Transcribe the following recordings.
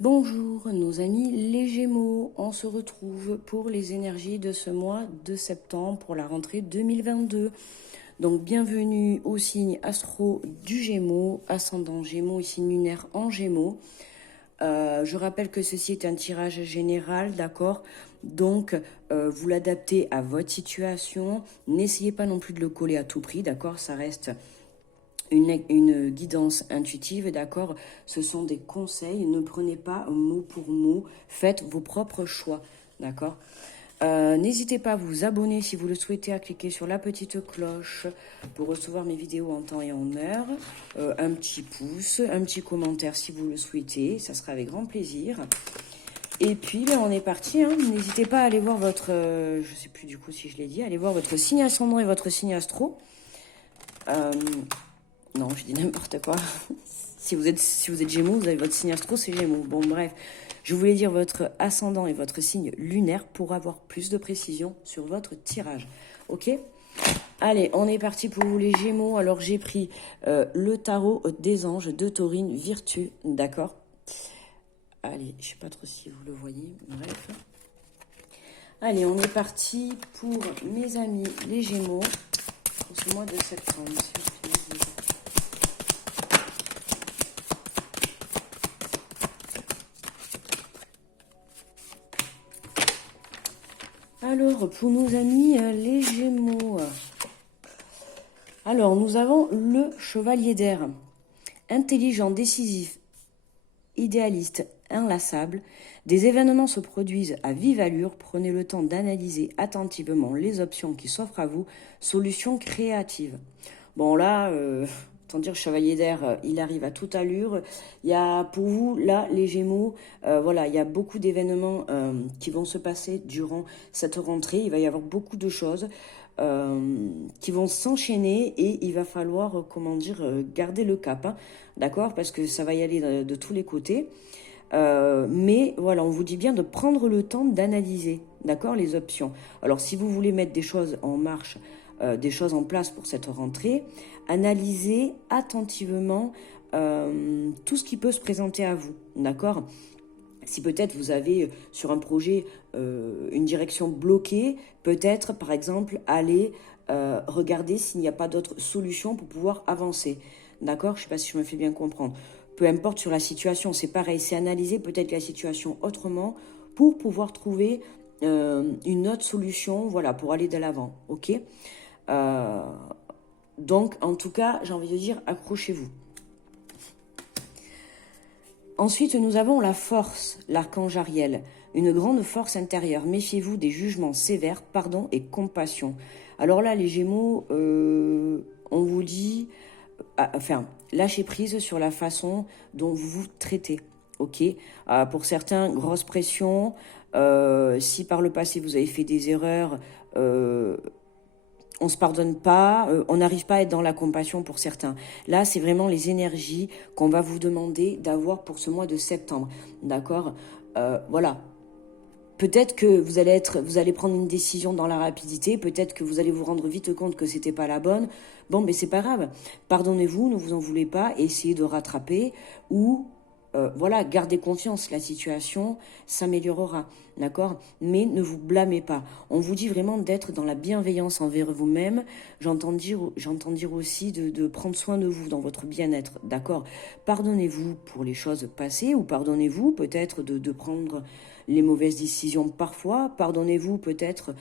Bonjour nos amis les Gémeaux, on se retrouve pour les énergies de ce mois de septembre pour la rentrée 2022. Donc bienvenue au signe astro du Gémeaux, ascendant Gémeaux et signe lunaire en Gémeaux. Je rappelle que ceci est un tirage général, d'accord? Donc, vous l'adaptez à votre situation. N'essayez pas non plus de le coller à tout prix, d'accord? Ça reste une guidance intuitive, d'accord? Ce sont des conseils, ne prenez pas mot pour mot, faites vos propres choix, d'accord? N'hésitez pas à vous abonner si vous le souhaitez, à cliquer sur la petite cloche pour recevoir mes vidéos en temps et en heure. Un petit pouce, un petit commentaire si vous le souhaitez, ça sera avec grand plaisir. Et puis, ben, on est parti. Hein. N'hésitez pas à aller voir votre... je sais plus du coup si je l'ai dit. Allez voir votre signe ascendant et votre signe astro. Non, je dis n'importe quoi. Si vous êtes Gémeaux, vous avez votre signe astro, c'est Gémeaux. Bon, bref. Je voulais dire votre ascendant et votre signe lunaire pour avoir plus de précision sur votre tirage. Ok? Allez, on est parti pour vous les Gémeaux. Alors, j'ai pris le tarot des anges de Taurine Virtue. D'accord? Allez, je ne sais pas trop si vous le voyez. Bref. Allez, on est parti pour mes amis les Gémeaux pour ce mois de septembre. Alors, pour nos amis les Gémeaux, alors nous avons le chevalier d'air, intelligent, décisif, idéaliste, inlassable. Des événements se produisent à vive allure, prenez le temps d'analyser attentivement les options qui s'offrent à vous, solutions créatives. Bon là, tant dire chevalier d'air, il arrive à toute allure. Il y a pour vous, là, les Gémeaux, voilà, il y a beaucoup d'événements qui vont se passer durant cette rentrée. Il va y avoir beaucoup de choses qui vont s'enchaîner et il va falloir, comment dire, garder le cap, hein, d'accord? Parce que ça va y aller de tous les côtés. Mais voilà, on vous dit bien de prendre le temps d'analyser, d'accord, les options. Alors, si vous voulez mettre des choses en marche, des choses en place pour cette rentrée, analysez attentivement tout ce qui peut se présenter à vous, d'accord? Si peut-être vous avez sur un projet une direction bloquée, peut-être par exemple aller regarder s'il n'y a pas d'autres solutions pour pouvoir avancer, d'accord? Je ne sais pas si je me fais bien comprendre. Peu importe sur la situation, c'est pareil, c'est analyser peut-être la situation autrement pour pouvoir trouver une autre solution, voilà, pour aller de l'avant, ok? Donc, en tout cas, j'ai envie de dire, accrochez-vous. Ensuite, nous avons la force, l'archange Ariel, une grande force intérieure. Méfiez-vous des jugements sévères, pardon et compassion. Alors là, les Gémeaux, on vous dit, enfin, lâchez prise sur la façon dont vous vous traitez. Ok, pour certains, grosse pression. Si par le passé vous avez fait des erreurs, on ne se pardonne pas, on n'arrive pas à être dans la compassion pour certains. Là, c'est vraiment les énergies qu'on va vous demander d'avoir pour ce mois de septembre. D'accord? Voilà. Peut-être que vous allez prendre une décision dans la rapidité, peut-être que vous allez vous rendre vite compte que c'était pas la bonne. Bon, mais c'est pas grave. Pardonnez-vous, ne vous en voulez pas, essayez de rattraper ou voilà, gardez confiance, la situation s'améliorera, d'accord? Mais ne vous blâmez pas. On vous dit vraiment d'être dans la bienveillance envers vous-même. J'entends dire aussi de prendre soin de vous dans votre bien-être, d'accord? Pardonnez-vous pour les choses passées ou pardonnez-vous peut-être de prendre les mauvaises décisions parfois. Pardonnez-vous peut-être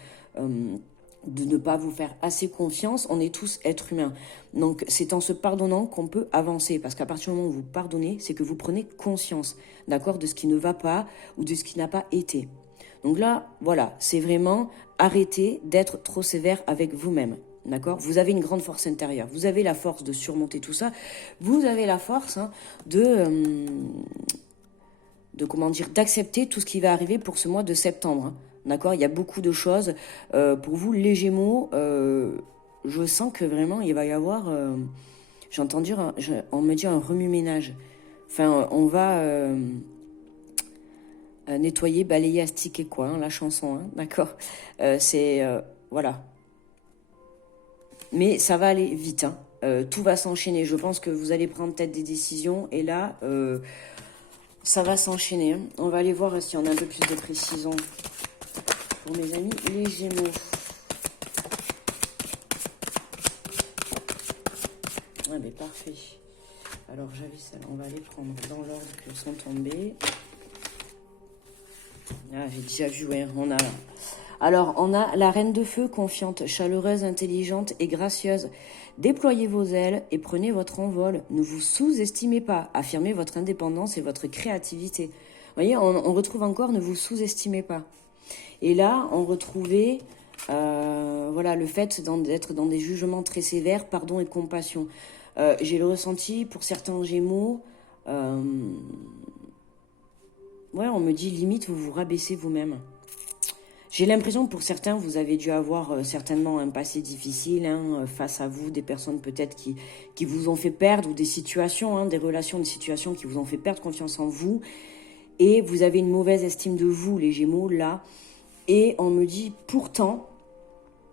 de ne pas vous faire assez confiance. On est tous êtres humains. Donc c'est en se pardonnant qu'on peut avancer. Parce qu'à partir du moment où vous pardonnez, c'est que vous prenez conscience, d'accord, de ce qui ne va pas ou de ce qui n'a pas été. Donc là, voilà, c'est vraiment arrêter d'être trop sévère avec vous-même. D'accord? Vous avez une grande force intérieure. Vous avez la force de surmonter tout ça. Vous avez la force de comment dire, d'accepter tout ce qui va arriver pour ce mois de septembre. Hein. D'accord? Il y a beaucoup de choses. Pour vous, les Gémeaux, je sens que vraiment, il va y avoir... j'entends dire, on me dit un remue-ménage. Enfin, on va nettoyer, balayer, astiquer, quoi, hein, la chanson. Hein, d'accord? C'est... voilà. Mais ça va aller vite. Hein. Tout va s'enchaîner. Je pense que vous allez prendre peut-être des décisions. Et là... Ça va s'enchaîner. Hein. On va aller voir si on a un peu plus de précision pour mes amis les Gémeaux. Ah mais parfait. Alors j'avais celle, on va les prendre dans l'ordre qu'elles sont tombées. Ah, j'ai déjà vu, ouais, on a... Alors, on a la reine de feu, confiante, chaleureuse, intelligente et gracieuse. Déployez vos ailes et prenez votre envol. Ne vous sous-estimez pas. Affirmez votre indépendance et votre créativité. Vous voyez, on retrouve encore ne vous sous-estimez pas. Et là, on retrouvait voilà, le fait d'être dans des jugements très sévères, pardon et compassion. J'ai le ressenti pour certains Gémeaux... ouais, on me dit limite, vous vous rabaissez vous-même. J'ai l'impression que pour certains, vous avez dû avoir certainement un passé difficile hein, face à vous, des personnes peut-être qui vous ont fait perdre, ou des situations, hein, des relations, des situations qui vous ont fait perdre confiance en vous. Et vous avez une mauvaise estime de vous, les Gémeaux, là. Et on me dit, pourtant,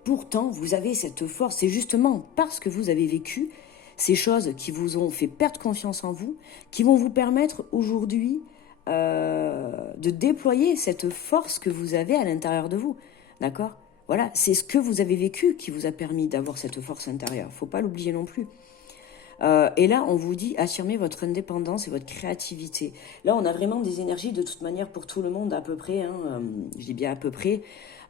vous avez cette force. C'est justement parce que vous avez vécu ces choses qui vous ont fait perdre confiance en vous, qui vont vous permettre aujourd'hui... de déployer cette force que vous avez à l'intérieur de vous, d'accord? Voilà, c'est ce que vous avez vécu qui vous a permis d'avoir cette force intérieure, faut pas l'oublier non plus. Et là, on vous dit, affirmez votre indépendance et votre créativité. Là, on a vraiment des énergies de toute manière pour tout le monde à peu près, hein, je dis bien à peu près.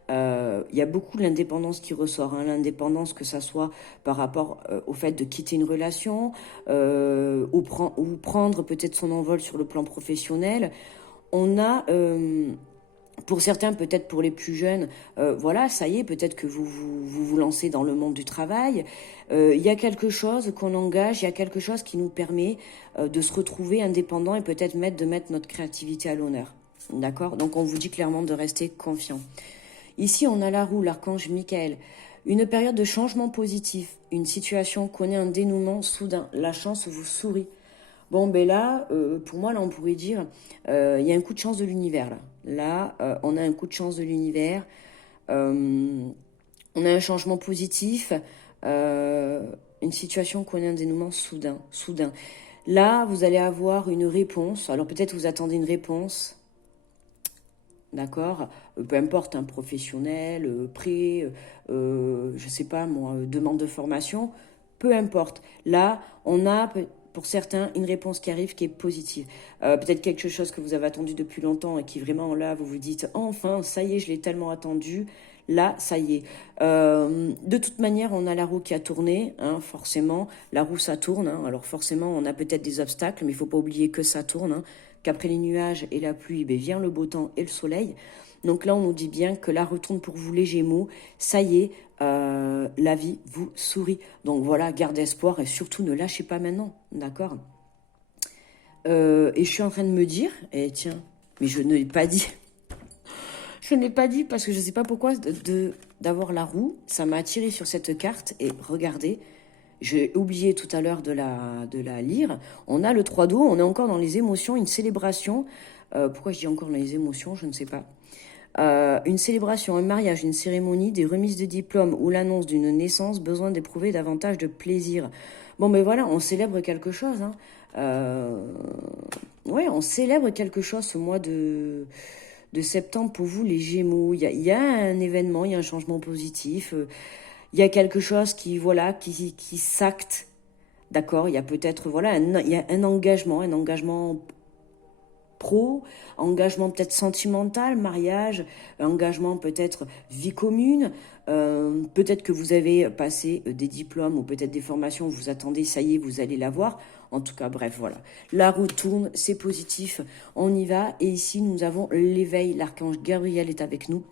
Il y a beaucoup de l'indépendance qui ressort, hein, l'indépendance que ça soit par rapport au fait de quitter une relation ou prendre peut-être son envol sur le plan professionnel. On a, pour certains, peut-être pour les plus jeunes, voilà, ça y est, peut-être que vous lancez dans le monde du travail. Il y a quelque chose qu'on engage, il y a quelque chose qui nous permet de se retrouver indépendant et peut-être de mettre notre créativité à l'honneur. D'accord? Donc on vous dit clairement de rester confiant. Ici, on a la roue, l'archange Michael. Une période de changement positif. Une situation connaît un dénouement soudain. La chance vous sourit. Bon, ben là, pour moi, là, on pourrait dire, il y a un coup de chance de l'univers, là. Là, on a un coup de chance de l'univers. On a un changement positif. Une situation connaît un dénouement soudain. Là, vous allez avoir une réponse. Alors, peut-être vous attendez une réponse. D'accord, peu importe, un professionnel, prêt, je sais pas moi, demande de formation, peu importe. Là, on a pour certains une réponse qui arrive qui est positive. Peut-être quelque chose que vous avez attendu depuis longtemps et qui vraiment là, vous vous dites enfin, ça y est, je l'ai tellement attendu. Là, ça y est. De toute manière, on a la roue qui a tourné, hein, forcément. La roue, ça tourne. Hein, alors forcément, on a peut-être des obstacles, mais il ne faut pas oublier que ça tourne. Hein, qu'après les nuages et la pluie, vient le beau temps et le soleil. Donc là, on nous dit bien que la retourne pour vous, les Gémeaux. Ça y est, la vie vous sourit. Donc voilà, gardez espoir et surtout ne lâchez pas maintenant. D'accord? Et je suis en train de me dire, et tiens, mais je ne l'ai pas dit... Je n'ai pas dit parce que je ne sais pas pourquoi d'avoir la roue. Ça m'a attiré sur cette carte et regardez, j'ai oublié tout à l'heure de la lire. On a le 3 d'eau, on est encore dans les émotions, une célébration. Pourquoi je dis encore dans les émotions, je ne sais pas. Une célébration, un mariage, une cérémonie, des remises de diplômes ou l'annonce d'une naissance, besoin d'éprouver davantage de plaisir. Bon, mais voilà, on célèbre quelque chose. Hein. Ouais, on célèbre quelque chose ce mois de septembre pour vous, les Gémeaux. Il y a un événement, il y a un changement positif. Il y a quelque chose qui, voilà, qui s'acte. D'accord? Il y a peut-être, voilà, il y a un engagement pro, engagement peut-être sentimental, mariage, engagement peut-être vie commune. Peut-être que vous avez passé des diplômes ou peut-être des formations, vous attendez, ça y est, vous allez l'avoir. En tout cas, bref, voilà. La roue tourne, c'est positif, on y va. Et ici, nous avons l'éveil, l'archange Gabriel est avec nous.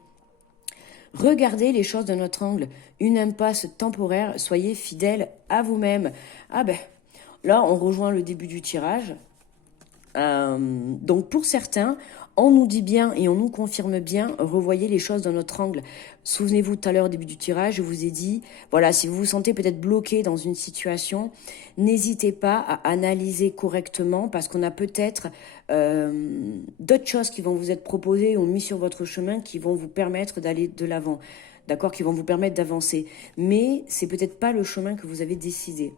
Regardez les choses d'un autre angle. Une impasse temporaire, soyez fidèles à vous-même. Ah ben, là, on rejoint le début du tirage. Donc pour certains, on nous dit bien et on nous confirme bien, revoyez les choses d'un autre angle. Souvenez-vous tout à l'heure au début du tirage, je vous ai dit, voilà, si vous vous sentez peut-être bloqué dans une situation, n'hésitez pas à analyser correctement parce qu'on a peut-être d'autres choses qui vont vous être proposées ou mises sur votre chemin qui vont vous permettre d'aller de l'avant, d'accord, qui vont vous permettre d'avancer. Mais c'est peut-être pas le chemin que vous avez décidé.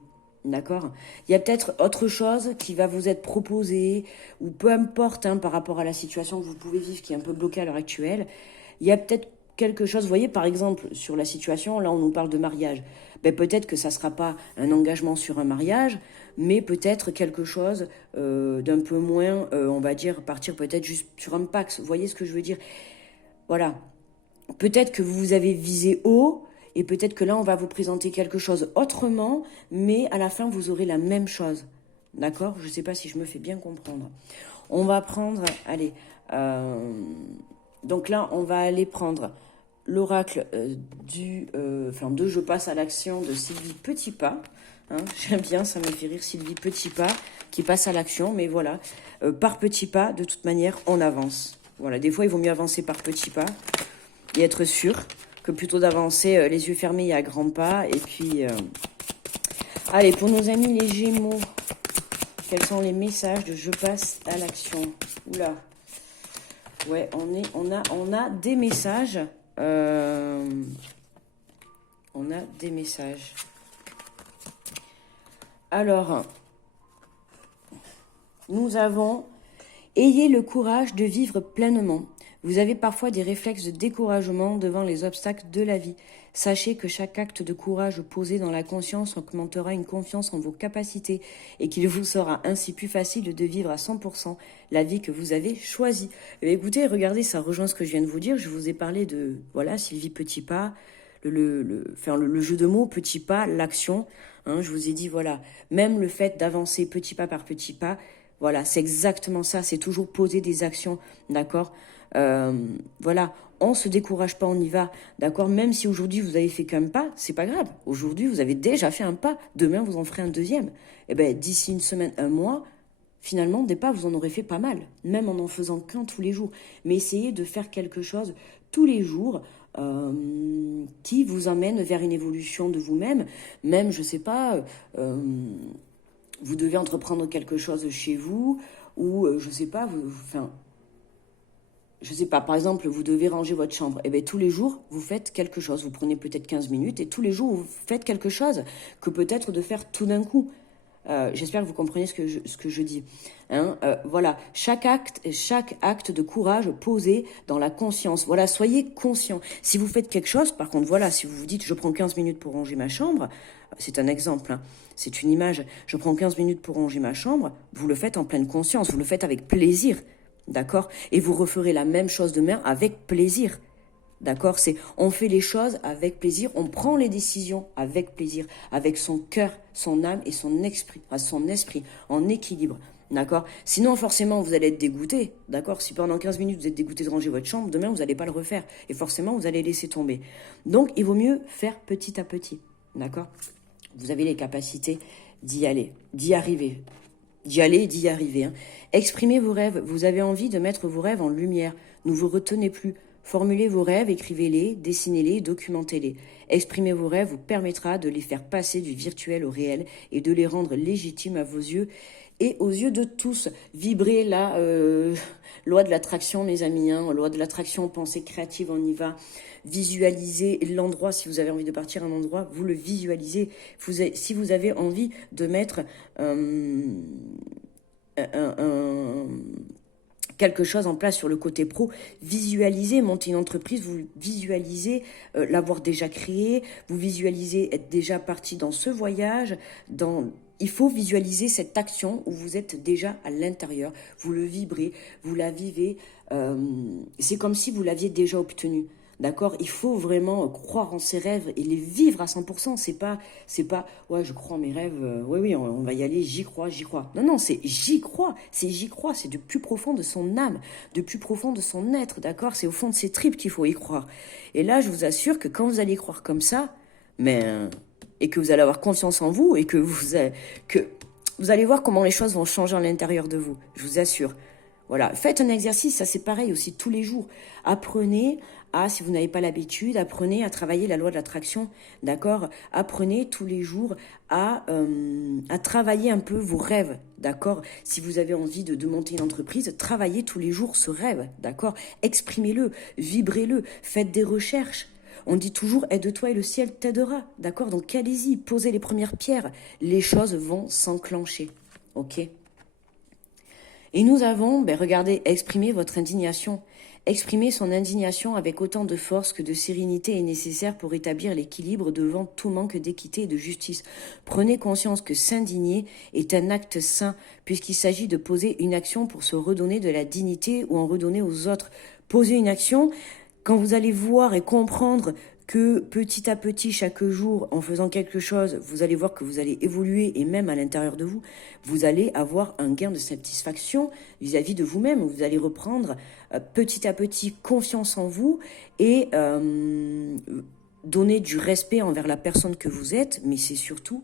D'accord? Il y a peut-être autre chose qui va vous être proposé, ou peu importe par rapport à la situation que vous pouvez vivre qui est un peu bloquée à l'heure actuelle. Il y a peut-être quelque chose, vous voyez par exemple sur la situation, là on nous parle de mariage. Ben, peut-être que ça ne sera pas un engagement sur un mariage, mais peut-être quelque chose d'un peu moins, on va dire, partir peut-être juste sur un Pax. Vous voyez ce que je veux dire? Voilà. Peut-être que vous avez visé haut, et peut-être que là, on va vous présenter quelque chose autrement, mais à la fin, vous aurez la même chose. D'accord? Je ne sais pas si je me fais bien comprendre. On va prendre, allez, donc là, on va aller prendre l'oracle de Je passe à l'action de Sylvie Petitpas. Hein, j'aime bien, ça me fait rire, Sylvie Petitpas, qui passe à l'action, mais voilà, par petits pas, de toute manière, on avance. Voilà, des fois, il vaut mieux avancer par petits pas et être sûr que plutôt d'avancer les yeux fermés et à grands pas. Et puis, allez, pour nos amis les Gémeaux, quels sont les messages de Je passe à l'action? Oula, ouais, on a des messages. On a des messages. Alors, nous avons « Ayez le courage de vivre pleinement. Vous avez parfois des réflexes de découragement devant les obstacles de la vie. Sachez que chaque acte de courage posé dans la conscience augmentera une confiance en vos capacités et qu'il vous sera ainsi plus facile de vivre à 100% la vie que vous avez choisie. » Écoutez, regardez, ça rejoint ce que je viens de vous dire. Je vous ai parlé de, voilà, Sylvie Petitpas, le jeu de mots, petit pas, l'action. Hein, je vous ai dit, voilà, même le fait d'avancer petit pas par petit pas, voilà, c'est exactement ça, c'est toujours poser des actions, d'accord? Voilà, on se décourage pas, on y va, d'accord? Même si aujourd'hui vous avez fait qu'un pas, c'est pas grave. Aujourd'hui, vous avez déjà fait un pas, demain vous en ferez un deuxième. Et bien, d'ici une semaine, un mois, finalement, des pas, vous en aurez fait pas mal, même en faisant qu'un tous les jours. Mais essayez de faire quelque chose tous les jours qui vous amène vers une évolution de vous-même. Même, je sais pas, vous devez entreprendre quelque chose chez vous, ou je sais pas, je sais pas, par exemple, vous devez ranger votre chambre. Et bien, tous les jours, vous faites quelque chose. Vous prenez peut-être 15 minutes et tous les jours, vous faites quelque chose que peut-être de faire tout d'un coup. J'espère que vous comprenez ce que je dis. Hein, voilà, chaque acte de courage posé dans la conscience. Voilà, soyez conscient. Si vous faites quelque chose, par contre, voilà, si vous vous dites, je prends 15 minutes pour ranger ma chambre, c'est un exemple, hein, c'est une image, je prends 15 minutes pour ranger ma chambre, vous le faites en pleine conscience, vous le faites avec plaisir, d'accord? Et vous referez la même chose demain avec plaisir. D'accord? On fait les choses avec plaisir, on prend les décisions avec plaisir, avec son cœur, son âme et son esprit en équilibre. D'accord? Sinon, forcément, vous allez être dégoûté. D'accord? Si pendant 15 minutes, vous êtes dégoûté de ranger votre chambre, demain, vous n'allez pas le refaire. Et forcément, vous allez laisser tomber. Donc, il vaut mieux faire petit à petit. D'accord? Vous avez les capacités d'y aller, d'y arriver. D'y aller et d'y arriver. Hein. Exprimez vos rêves. Vous avez envie de mettre vos rêves en lumière. Ne vous retenez plus. Formulez vos rêves, écrivez-les, dessinez-les, documentez-les. Exprimer vos rêves vous permettra de les faire passer du virtuel au réel et de les rendre légitimes à vos yeux et aux yeux de tous. Vibrez la loi de l'attraction, mes amis. Hein, loi de l'attraction, pensée créative, on y va. Visualisez l'endroit, si vous avez envie de partir à un endroit, vous le visualisez. Si vous avez envie de mettre quelque chose en place sur le côté pro, visualisez monter une entreprise, vous visualisez l'avoir déjà créée, vous visualisez être déjà parti dans ce voyage, il faut visualiser cette action où vous êtes déjà à l'intérieur, vous le vibrez, vous la vivez, c'est comme si vous l'aviez déjà obtenu. D'accord? Il faut vraiment croire en ses rêves et les vivre à 100%. C'est pas, ouais, je crois en mes rêves, oui, on va y aller, j'y crois. Non, c'est j'y crois, c'est du plus profond de son âme, du plus profond de son être, d'accord? C'est au fond de ses tripes qu'il faut y croire. Et là, je vous assure que quand vous allez croire comme ça, et que vous allez avoir confiance en vous, et que vous allez voir comment les choses vont changer à l'intérieur de vous, je vous assure. Voilà, faites un exercice, ça c'est pareil aussi tous les jours. Apprenez si vous n'avez pas l'habitude, apprenez à travailler la loi de l'attraction, d'accord? Apprenez tous les jours à travailler un peu vos rêves, d'accord? Si vous avez envie de monter une entreprise, travaillez tous les jours ce rêve, d'accord? Exprimez-le, vibrez-le, faites des recherches. On dit toujours aide-toi et le ciel t'aidera, d'accord? Donc allez-y, posez les premières pierres. Les choses vont s'enclencher, ok? Et nous avons, regardez, exprimez votre indignation. Exprimer son indignation avec autant de force que de sérénité est nécessaire pour établir l'équilibre devant tout manque d'équité et de justice. Prenez conscience que s'indigner est un acte sain, puisqu'il s'agit de poser une action pour se redonner de la dignité ou en redonner aux autres. Poser une action, quand vous allez voir et comprendre que petit à petit, chaque jour, en faisant quelque chose, vous allez voir que vous allez évoluer et même à l'intérieur de vous, vous allez avoir un gain de satisfaction vis-à-vis de vous-même. Vous allez reprendre petit à petit confiance en vous et donner du respect envers la personne que vous êtes. Mais c'est surtout,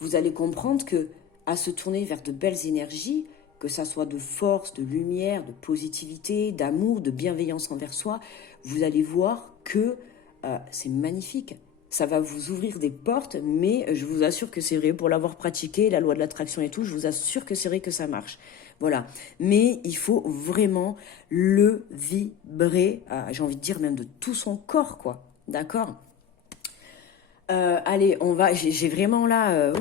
vous allez comprendre que à se tourner vers de belles énergies, que ça soit de force, de lumière, de positivité, d'amour, de bienveillance envers soi, vous allez voir que c'est magnifique. Ça va vous ouvrir des portes, mais je vous assure que c'est vrai, pour l'avoir pratiqué, la loi de l'attraction et tout, je vous assure que c'est vrai que ça marche. Voilà. Mais il faut vraiment le vibrer, j'ai envie de dire même de tout son corps, quoi. D'accord ? Allez, on va. J'ai vraiment là.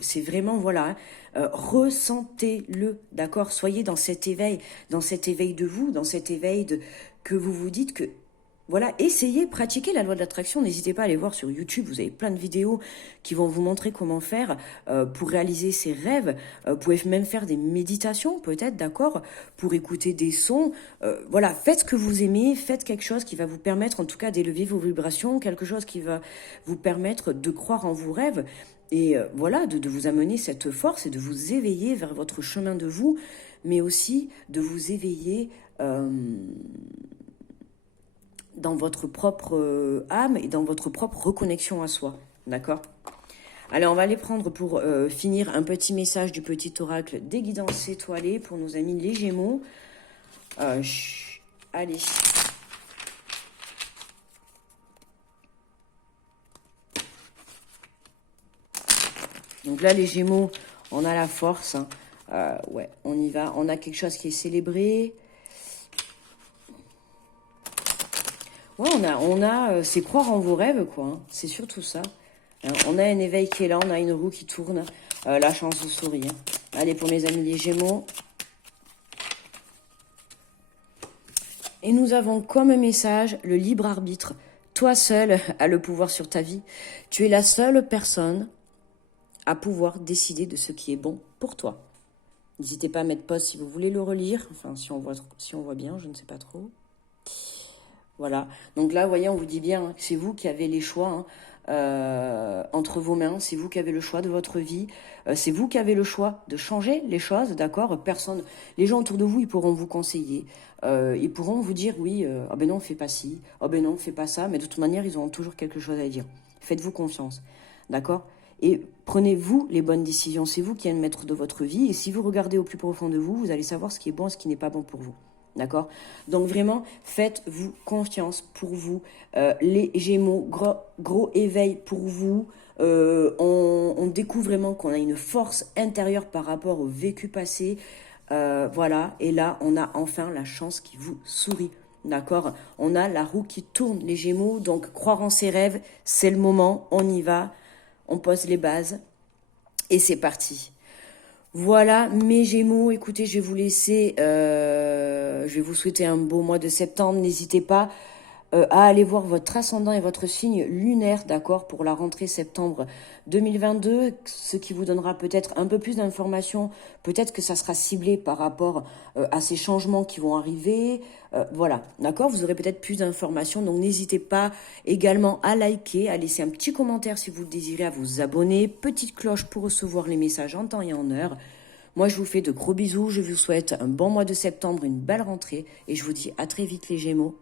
C'est vraiment voilà. Ressentez-le, d'accord. Soyez dans cet éveil de vous, dans cet éveil que vous vous dites que. Voilà, essayez, pratiquez la loi de l'attraction. N'hésitez pas à aller voir sur YouTube. Vous avez plein de vidéos qui vont vous montrer comment faire pour réaliser ses rêves. Vous pouvez même faire des méditations, peut-être, d'accord, pour écouter des sons. Voilà, faites ce que vous aimez. Faites quelque chose qui va vous permettre, en tout cas, d'élever vos vibrations. Quelque chose qui va vous permettre de croire en vos rêves. Et voilà, de vous amener cette force et de vous éveiller vers votre chemin de vous, mais aussi de vous éveiller dans votre propre âme et dans votre propre reconnexion à soi. D'accord ? Allez, on va aller prendre pour finir un petit message du petit oracle des guidances étoilées pour nos amis les Gémeaux. Allez. Donc là, les Gémeaux, on a la force. Hein. Ouais, on y va. On a quelque chose qui est célébré. Ouais, c'est croire en vos rêves, quoi. Hein. C'est surtout ça. Hein, on a un éveil qui est là, on a une roue qui tourne. La chance vous sourit. Hein. Allez, pour mes amis les Gémeaux. Et nous avons comme message le libre arbitre. Toi seul as le pouvoir sur ta vie. Tu es la seule personne à pouvoir décider de ce qui est bon pour toi. N'hésitez pas à mettre pause si vous voulez le relire. Enfin, si on voit bien, je ne sais pas trop. Voilà. Donc là, vous voyez, on vous dit bien, hein, c'est vous qui avez les choix entre vos mains. C'est vous qui avez le choix de votre vie. C'est vous qui avez le choix de changer les choses, d'accord ? Personne, les gens autour de vous, ils pourront vous conseiller. Ils pourront vous dire, oui, oh ben non, fais pas ci. Oh ben non, fais pas ça. Mais de toute manière, ils auront toujours quelque chose à dire. Faites-vous confiance, d'accord ? Et prenez-vous les bonnes décisions. C'est vous qui êtes le maître de votre vie. Et si vous regardez au plus profond de vous, vous allez savoir ce qui est bon et ce qui n'est pas bon pour vous. D'accord ? Donc vraiment, faites-vous confiance pour vous. Les Gémeaux, gros éveil pour vous. On découvre vraiment qu'on a une force intérieure par rapport au vécu passé. Voilà, et là, on a enfin la chance qui vous sourit. D'accord ? On a la roue qui tourne, les Gémeaux. Donc, croire en ses rêves, c'est le moment. On y va. On pose les bases. Et c'est parti. Voilà, mes Gémeaux, écoutez, je vais vous laisser, je vais vous souhaiter un beau mois de septembre. N'hésitez pas à aller voir votre ascendant et votre signe lunaire, d'accord, pour la rentrée septembre 2022, ce qui vous donnera peut-être un peu plus d'informations. Peut-être que ça sera ciblé par rapport à ces changements qui vont arriver. Voilà, d'accord, vous aurez peut-être plus d'informations. Donc n'hésitez pas également à liker, à laisser un petit commentaire si vous le désirez, à vous abonner. Petite cloche pour recevoir les messages en temps et en heure. Moi, je vous fais de gros bisous. Je vous souhaite un bon mois de septembre, une belle rentrée. Et je vous dis à très vite les Gémeaux.